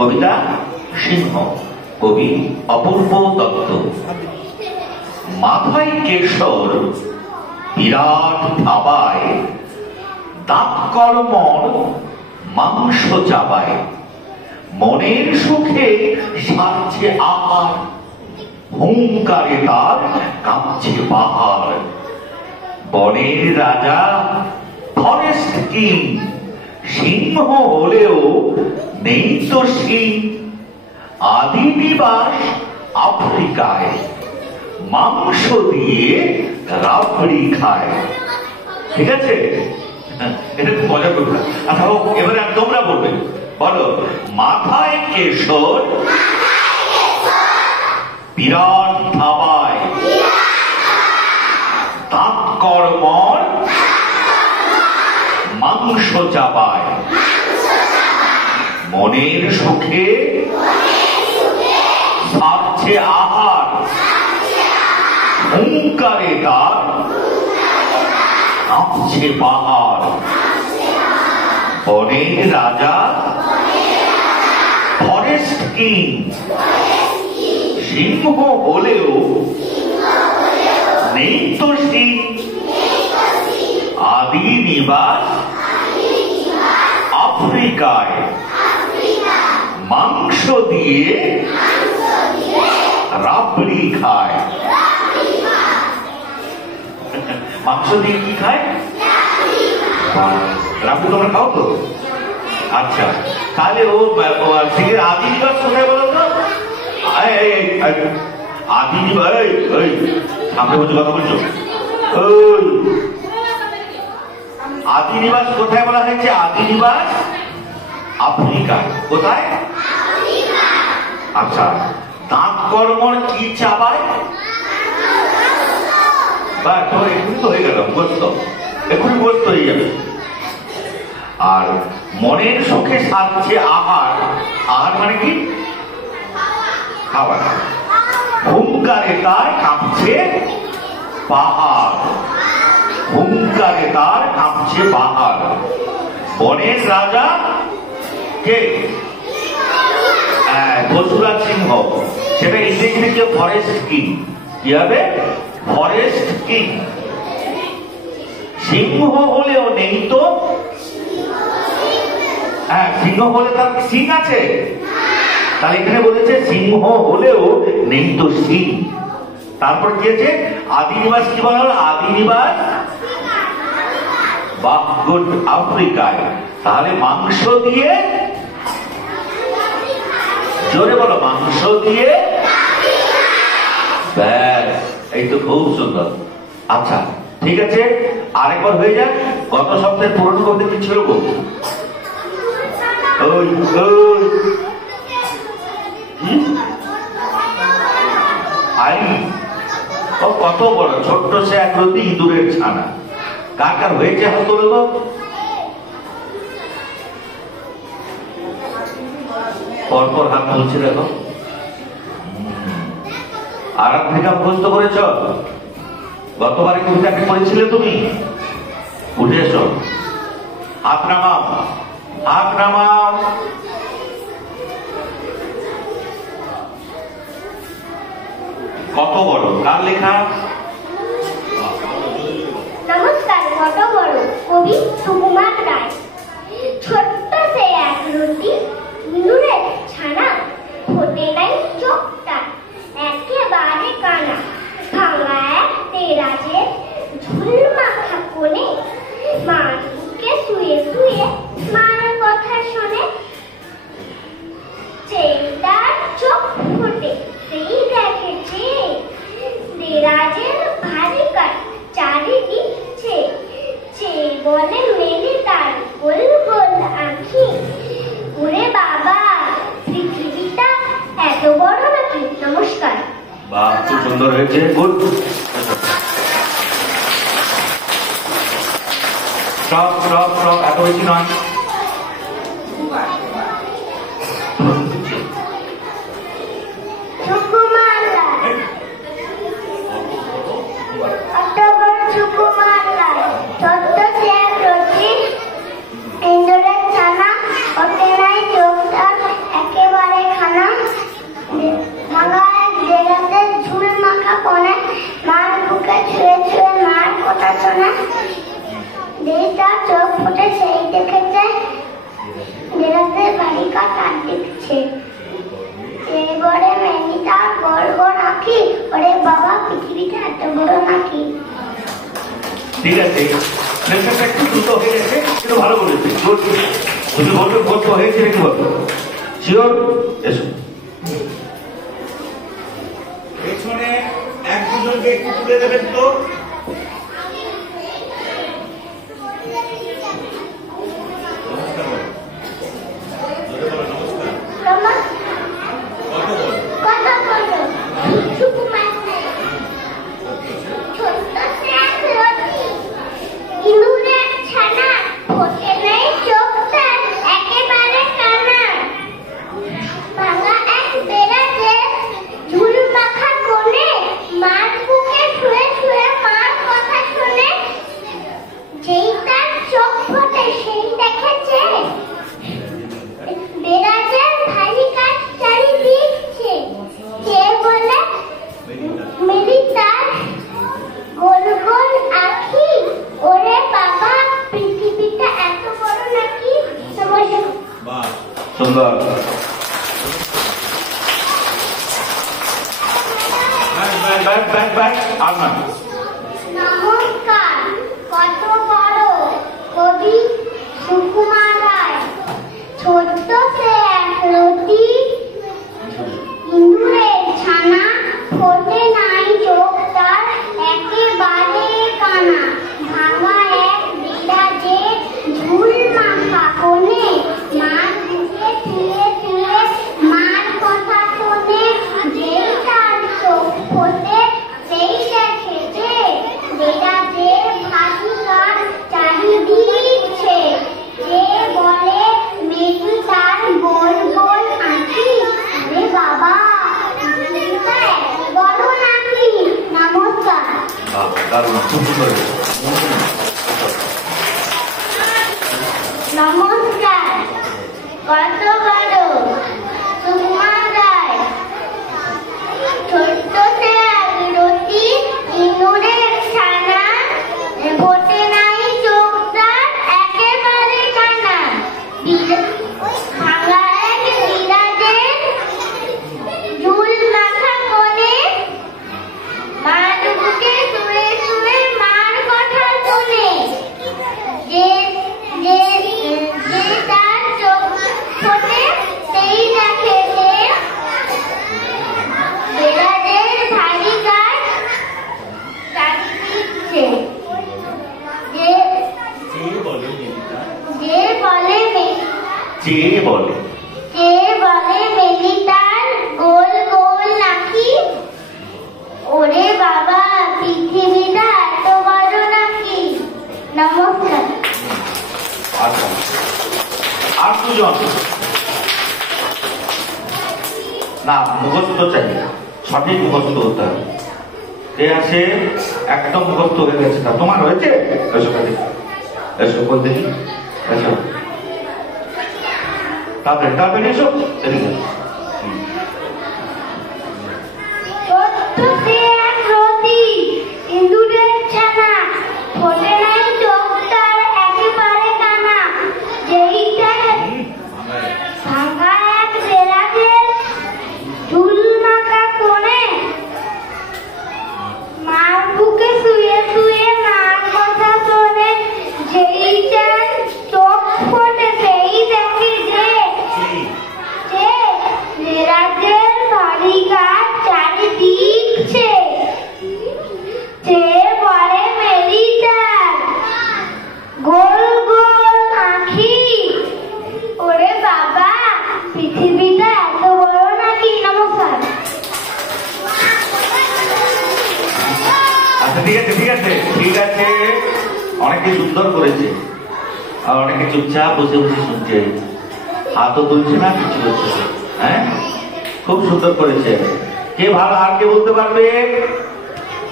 কবিতা সিংহ, কবি অপূর্ব দত্ত। মাথায় কেশর, বিরাট থাবায়, দাঁত কর্মর মাংস চাবায়, মনের সুখে সারছে আহার, হুঙ্কারে তার কাঁপছে পাহাড়। বনের রাজা, ফরেস্ট কিং, সিংহ হলেও নেই তো সিং। আদি নিবাস আফ্রিকায়, মাংস দিয়ে রাবড়ি খায়। ঠিক আছে, এটা খুব মজা করবে। আচ্ছা এবারে তোমরা বলবে, বলো। মাথায় কেশর, বিরাট থাবায়, দাঁত কর্মর মাংস চাবায়, মনের সুখে সারছে আহার, হুঙ্কারে তার কাঁপছে পাহাড়। বনের রাজা, ফরেস্ট কিং, সিংহ হলেও নেই তো সিং। আদি নিবাস আফ্রিকায়, মাংস দিয়ে রাবড়ি খায়। মাংস দিয়ে কি খায়? রাবড়ি তোমরা খাও তো? আচ্ছা, তাহলে ও সিংহের আদি নিবাস কোথায় বলো তো? আদি নিবাস, সামনে বলছো, কথা বলছো। আদি নিবাস কোথায় বলা হয়েছে? আদি নিবাস আফ্রিকা। কোথায়? আচ্ছা, দাঁত কর্মর কি চাবায়? এক্ষুনি তো হয়ে গেল, বসতো, এক্ষুনি বসতো হয়ে যাবে। আর মনের সুখে সারছে আহার। আহার মানে কি? খাবার। হুঙ্কারে তার কাঁপছে পাহাড়, হুঙ্কারে তার কাঁপছে পাহাড়। বনের রাজা কে? পশুরাজ সিংহ। সেটা ইংরেজিতে ফরেস্ট কিং। কি হবে? Forest king. সিংহ হলেও নেই তো, সিংহ হলে তার সিং আছে? তাহলে এখানে বলেছে সিংহ হলেও নেই তো সিং। তারপর কি আছে? আদি নিবাস কি বলা হলো? আদি নিবাস গুড আফ্রিকায়। তাহলে মাংস দিয়ে, জোরে বলো, মাংস দিয়ে। ব্যাস, এই তো খুব সুন্দর। আচ্ছা ঠিক আছে, আরেকবার হয়ে যাক। গত সপ্তাহে পুরনো করতে কি ছিল গো? কত বড় ছোট্ট সে একরতি ইঁদুরের ছানা। কার কার হয়েছে হাত তোলো তো? পরপর হাত তুলছে দেখো। আর আফ্রিকা মুখস্থ করেছ? গতবারে কবিতাকে পড়েছিলে তুমি? উঠে এসো, হাত নামাও, হাত নামাও। কত বড়? কার লেখা? নমস্কার। কত বড়? কবি সুকুমার রায়। ছোট্ট সে একরতি ইঁদুরের ছানা, ফোটে নাই চোখটা, একেবারে কানা। ভাঙা এক দেরাজের ঝুল মাখা কোণে, মার বুকে শুয়ে শুয়ে মার কথা শোনে। সেই তার চোখ ফোটে, সেই দেখে যে দেরাজের ভারী কাঠ, চারিদিক ছে বলে মেলে তার গোল গোল আঁখি। ওরে বাবা, পৃথিবীটা এত বড় নাকি? নমস্কার। বাহ, খুব সুন্দর হয়েছে, গুড। স্টপ স্টপ স্টপ, এত বেশি নয়। সুকুমার রায়, অক্টোবর সুকুমার রায়। ছোট্ট সে একরতি ইঁদুরের ছানা, ফোটে নাই চোখটা, একেবারে দেরাজের ভারী কাঠ আর দেখছে। এবারে মেনিটা গোল গোল নাকি, ওরে বাবা পৃথিবীটা এত বড় নাকি। ঠিক আছে, লেখাটা একটু দ্রুত হয়ে গেছে, কিন্তু ভালো বলেছে। তুমি বলবে গল্প হয়েছে নাকি বলবো, শিওর? এসো পেছনে এক দুজনকে একটু তুলে দেবেন তো। কথা বলো সুকুমার ছোট্ট সে এক রতি ইঁদুরের ছানা ফোটে নেই চোখটা একেবারে কানা ভাঙা এক বেড়াতে ঝুল মাখা কোণে মার বুকে শুয়ে শুয়ে মার কথা শুনে যেই তার চোখ ফোটে সেই দেখেছে বেড়াদের ভারী কাঠ চারিদিকছে কে বলে মেলিতার গোল গোল আঁখি ওরে বাবা পৃথিবীটা এত বড় নাকি। বাহ, সুন্দর। আর না নমস্কার, কত বড় কবি সুকুমার রায়। ছোট্ট সে এক রতি ইঁদুরের ছানা ফোটে নাই চোখ তার একেবারে কানা ভাঙা এক বিড়ালে ঝুল মাখা কোণে মার বুকে শুয়ে শুয়ে মার কথা শোনে যেই তার চোখ ফোটে সেই দেখে যে বেড়াদের ভারী কাঠ চারিদিকছে যে বলে মেঘি তার গোল গোল আঁখি আরে বাবা পৃথিবীটা এত বড় নাকি। নমস্কার। দারুণ, খুব সুন্দর। নমস্কার, কত বড় সুকুমার রায়। ছোট্ট সে এক রতি ইঁদুরের ছানা ফোটে নাই চোখ তার একেবারে কানা ভাঙা এক বিড়ালের ঝুল মাখা কোণে মার বুকে শুয়ে শুয়ে মার কথা শুনে যে যে যে তার চোখ ফোটে সেই দেখে যে বেড়াদের ভারী কাঠ চারিদিকছে যে বলে মেলিতার গোল গোল নাকি ওরে বাবা পৃথিবীটা এত বড় নাকি। নমস্কার। আচ্ছা, আর দুজন না, মুখস্থ চাই, সঠিক মুখস্থ হতে হবে। কে আছে একদম মুখস্থ হয়ে গেছে? তা তোমার হয়েছে? এসো কাছে, এসো বলতে এসো, তাড়াতাড়ি তাড়াতাড়ি এসো, এদিকে। ছোট্ট সে এক রতি ইঁদুরের ছানা ফোটে নাই চোখ তার একেবারে কানা যেইটা ভাঙা এক বেড়াদের ঝুল মাখা কোণে মার বুকে শুয়ে শুয়ে মার কথা শোনে যেইটা চোখ ফোটে সেই দেখে যে বেড়াদের ভারী কাঠ চারিদিকছে যে বলে মেলিতার গোল গোল আঁখি ওরে বাবা পৃথিবীটা এত বড় নাকি। নমস্কার। আচ্ছা, ঠিক আছে ঠিক আছে ঠিক আছে, অনেকে সুন্দর করেছে, আর অনেকে চুপচাপ বসে বসে শুনছে, হাতও তুলছে না, কিছু করছে না। হ্যাঁ, খুব সুন্দর করেছে। কে ভালো, আর কে বলতে পারবে?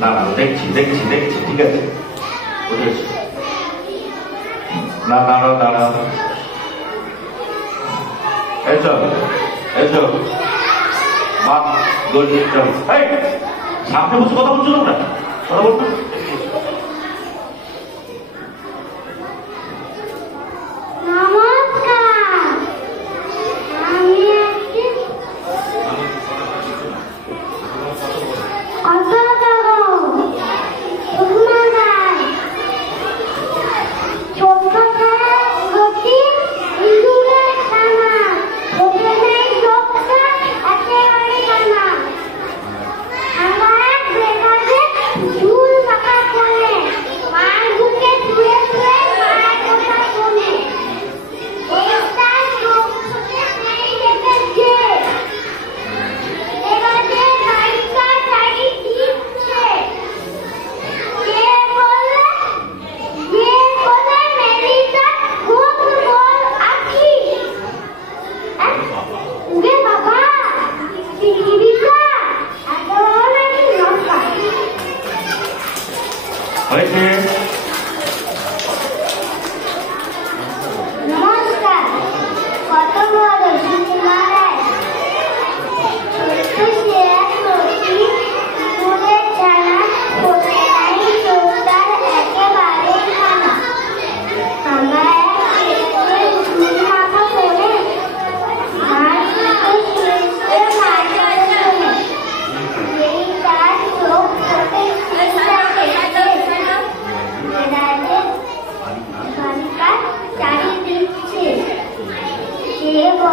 দাঁড়াও, দেখছি দেখছি দেখছি, ঠিক আছে বুঝেছি। না, দাঁড়াও দাঁড়াও, এসো এসো, বাদ গড়ি, সামনে বসে কথা বলছো না, কথা বলতো। নমস্কার।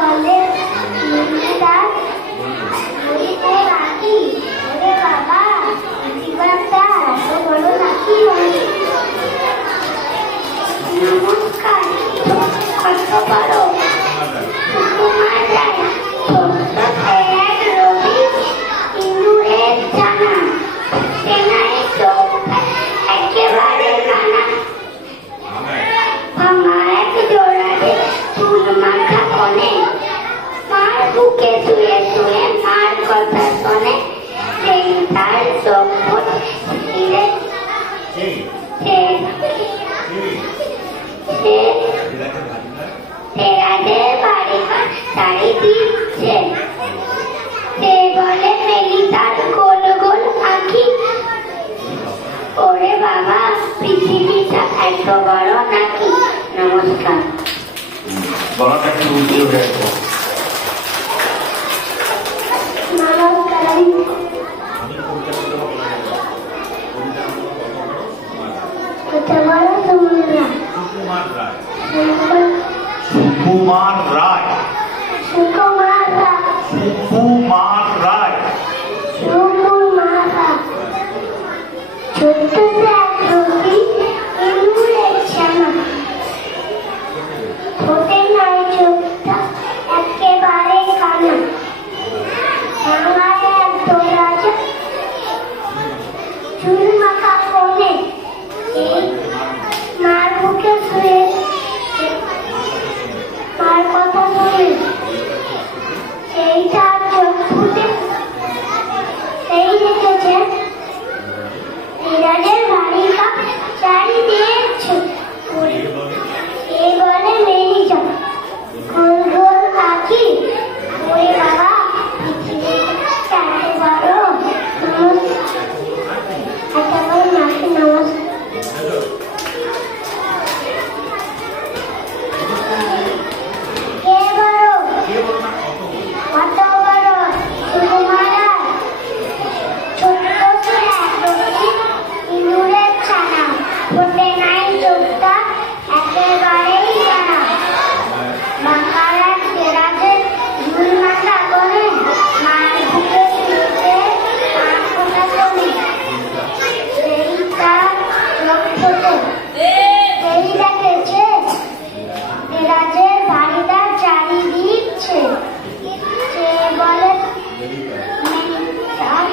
বলে মেলিতার বলিতে রাখি ওরে বাবা পৃথিবীটা এত বড় নাকি নমস্কার কত বড় সুকুমার রায় ছোট্ট এক রবি ইন্দুরের জানা সেনাই চোখ একেবারে কানা ভাঙা এক জোড়াতে চুল মাখা কনে মার বুকে শুয়ে শুয়ে মার কথা শোনে সেই তার চোখ ফিরে তেরাদের বাড়ি শাড়ি দিচ্ছে সে বলে মেলিতার গোল গোল আঁখি ওরে বাবা পৃথিবীটা এত বড় নাকি। নমস্কার। গলাটা একটু উঁচু হয়ে আছে। নমস্কার। কত বড় তোমরা? সুকুমার রায়। সুকুমার রায়। সুকুমার রায়। সুকুমার রায়। ছোট্ট এক রবি ইন্দুরের ছানা ফোটে নাই চোখটা একেবারে কানা ভাঙা এক দোরাজা চুল মাখা কোণে এই মার বুকে শুয়ে মার কথা শুনে সেই তার চোখ ফুটে সেই দেখেছে বিরাজের বাড়ি কাপ চারি দিয়েছে এই বলে মেলিতা গোল গোল আঁখি ওরে বাবা পৃথিবীটা এত বড় এত বড় নাকি। নমস্কার। কে বড়? কত বড়? সুকুমার রায়। ছোট্ট এক রবি ইন্দুরের ছানা ফোটে নাই চোখটা একেবারেই জানা বাঁকার এক তেরাজের ঝুল মাথা করে মার বুকে শুয়েছে মার কথা শোনে সেই তার চোখ ফোটে সেই দেখেছে তেরাজের বাড়িটা চারি দিচ্ছে সে বলে মেলিতার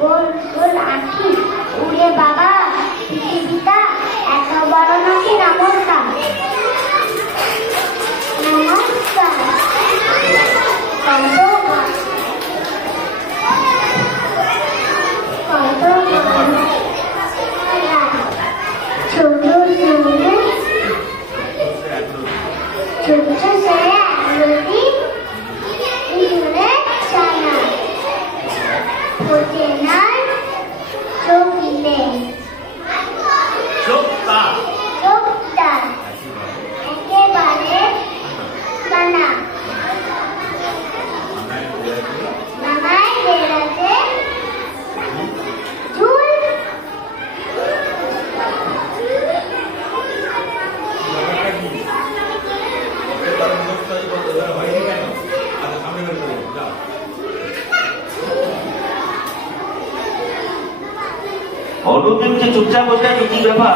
গোল গোল আঁখি উড়ে বাবা পৃথিবীটা এত বড় নাকি। নমস্কার। নমস্কার। ছোট ছোট সে রবি ইন্দুরের ছানা ফোটে নাই চোখিলে চোখটা একেবারে কানা মামায় বেড়াতে ঝুল অনুদিন যে চুপচাপ বসে আছে, কি ব্যাপার?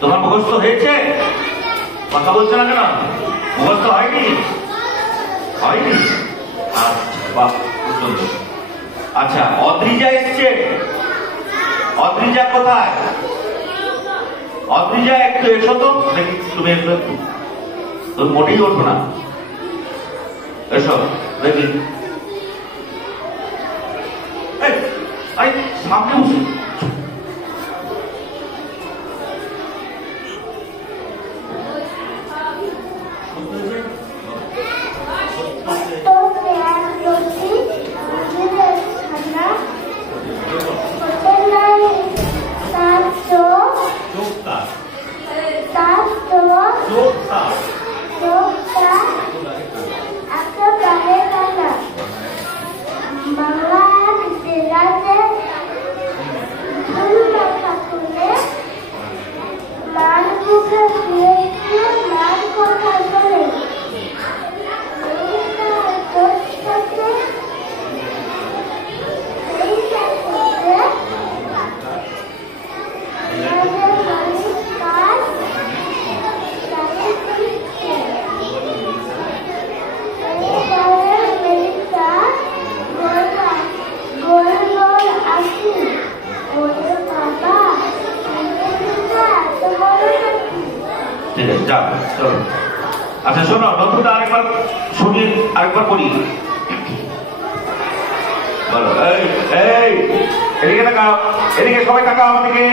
তোমার মুখস্থ হয়েছে? কথা বলছো না কেন? মুখস্থ হয়নি? হয়নি? আচ্ছা, বাহ, খুব সুন্দর। আচ্ছা, অদ্রিজা এসছে। অদ্রিজা কোথায়? অদ্রিজা একটু এসো তো দেখি। তুমি এসো একটু। তুমি মোটেই ওঠো না। এসো দেখি। আরে সামনে বসে। চলো। আচ্ছা শোনো, নতুনটা আরেকবার শুনি, আরেকবার পড়ি। বলো, এই এই এদিকে তাকাও, এদিকে সবাই তাকাও আমাদেরকে।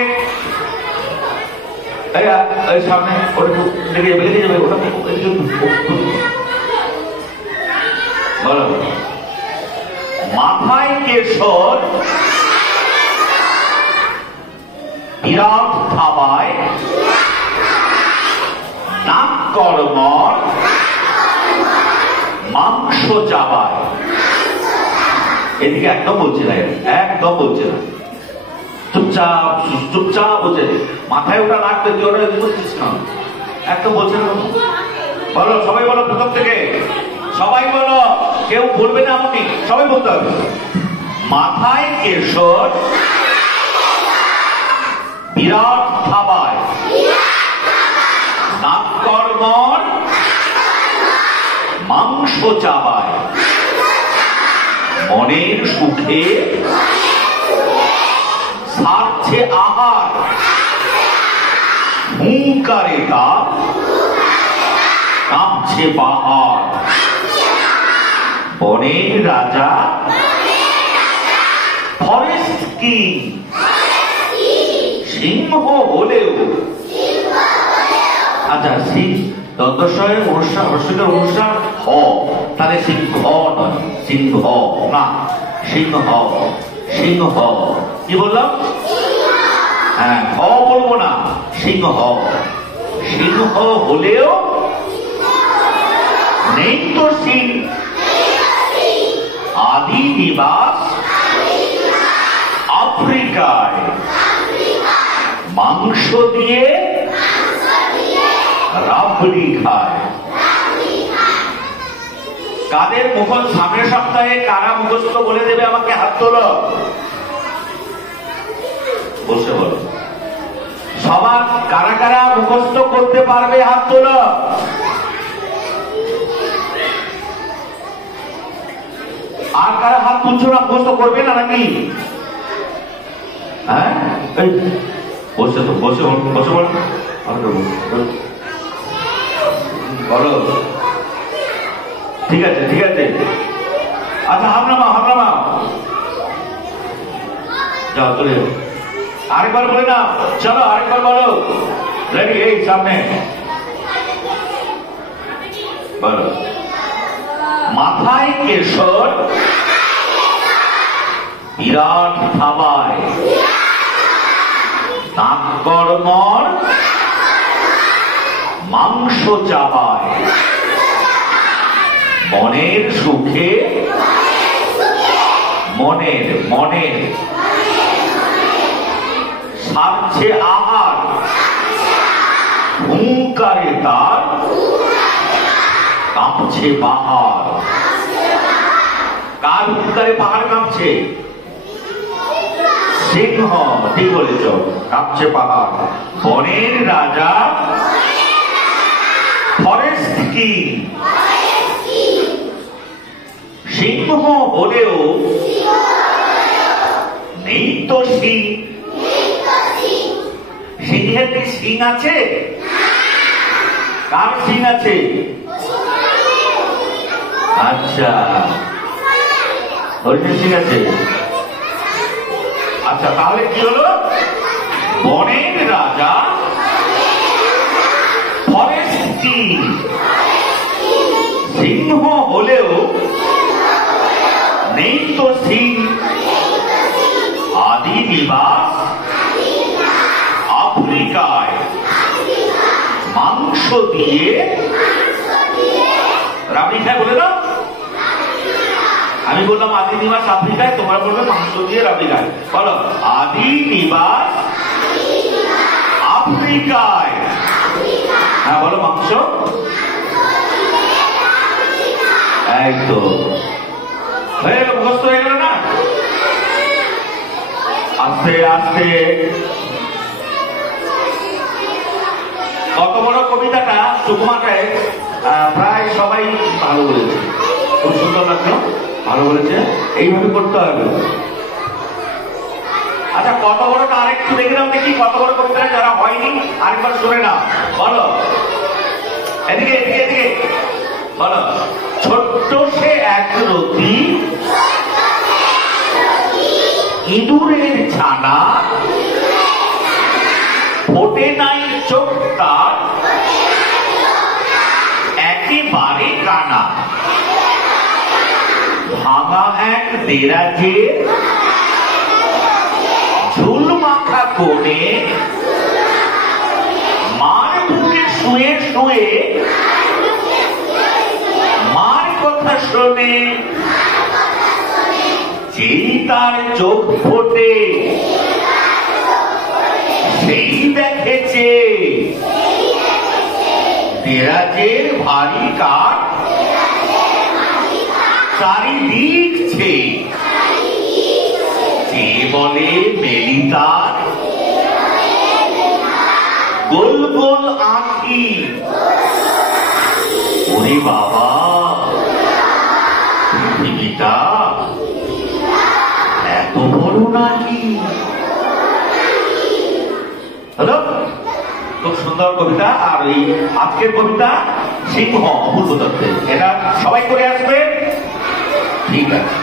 এই সামনে ওটা লেগে যাবে, লেগে যাবে ওটা। বলো, মাথায় কেশর, বিরাট থাবায়, নাক কর্মর, মাংস চাবায়। এদিকে একদম বলছে না, একদম বলছে না, চুপচাপ চুপচাপ বলছে। মাথায় ওটা নাকতে দিয়ে ওটা বুঝছিস না, একদম বলছে না। বলো সবাই, বলো প্রথম থেকে সবাই বলো, কেউ বলবে না আমাকে, সবাই বলতে হবে। মাথায় কেশর, বিরাট থাবায়, নাক কর্মর, মাংস চাবায়, মনের সুখে সারছে আহার, হুঙ্কারে তার কাঁপছে পাহাড়। বনের রাজা, ফরেস্ট কিং, সিংহ হলেও। আচ্ছা সিংহ দন্তস্বয়ের অনুষ্ঠান, অনুষ্ঠান হ, তাহলে সিংহ নয়, সিংহ না, সিংহ, সিংহ। কি বললাম? হ্যাঁ, হ বলবো না, সিংহ। সিংহ হলেও নেই তো সিং, আদি নিবাস আফ্রিকায়, মাংস দিয়ে রাবড়ি খায়। কাদের মুখস্থ সামনের সপ্তাহে কারা মুখস্থ বলে দেবে আমাকে? হাত তোলো, বসে বলো। সবার কারা কারা মুখস্থ করতে পারবে? হাত তোলো। আর কারা হাত তুলছো না, মুখস্থ করবে না নাকি? হ্যাঁ, বসে তো, বসে বসে বলো, বলো। ঠিক আছে, ঠিক আছে। আচ্ছা হাত নামাও, হাত নামাও, যাও চলে যাও। আরেকবার বলে না, চলো আরেকবার বলো। রেডি? এই সামনে বলো। মাথায় কেশর, বিরাট থাবায়, নাক কর্মর, মাংস চাবায়, মনের সুখে, মনের মনের সারছে আহার, হুঙ্কারে তার কাঁপছে পাহাড়। কার হুঙ্কারে পাহাড় কাঁপছে? সিংহ, ঠিক বলেছ, কাঁপছে পাহাড়। বনের রাজা, ফরেস্ট কিং, সিংহ হলেও নেই তো সিং। সিংহের কি সিং আছে? কার সিং আছে? আচ্ছা, হরিণের সিং আছে। আচ্ছা তাহলে কি হলো? বনের রাজা, ফরেস্ট কিং, সিংহ হলেও নেই তো সিং, আদি নিবাস আফ্রিকায়, মাংস দিয়ে রাবড়ি খায়। বলে দাও। আমি বললাম আদি নিবাস আফ্রিকায়, তোমরা বলবে মাংস দিয়ে রাবড়ি খায়। বলো, আদি নিবাস আফ্রিকায়। হ্যাঁ বলো, মাংস। একদম হয়ে গেল, মুখস্থ হয়ে গেল না? আস্তে আস্তে। কত বড় কবিতাটা সুকুমার প্রায় সবাই ভালো বলেছে, খুব সুন্দর লাগলো, ভালো বলেছে। এইভাবে করতে হবে। আচ্ছা কত বড়টা আরেকটু দেখলাম দেখি, কত বড় কবিতা যারা হয়নি আরেকবার শুনে না। বলো, এদিকে এদিকে এদিকে বলো, ছোট্ট সে এক রতি ইঁদুরের ছানা, ফোটে নাই চোখ তার একেবারে কানা, ভাঙা এক দেরাজে ঝুল মাখা কোণে, মার বুকে শুয়ে শুয়ে মার কথা শোনে, যেই তার চোখ ফোটে সেই দেখেছে দেরাজের ভারী কাঠ চারিদিক ছে, যে বলে মেলি তার গোল গোল আঁখি। ওরে বাবা, পৃথিবীটা এত বড় নাকি? হলো খুব সুন্দর কবিতা। আর এই আজকের কবিতা সিংহ অপূর্ব দত্তের, এটা সবাই করে আসবে, ঠিক আছে।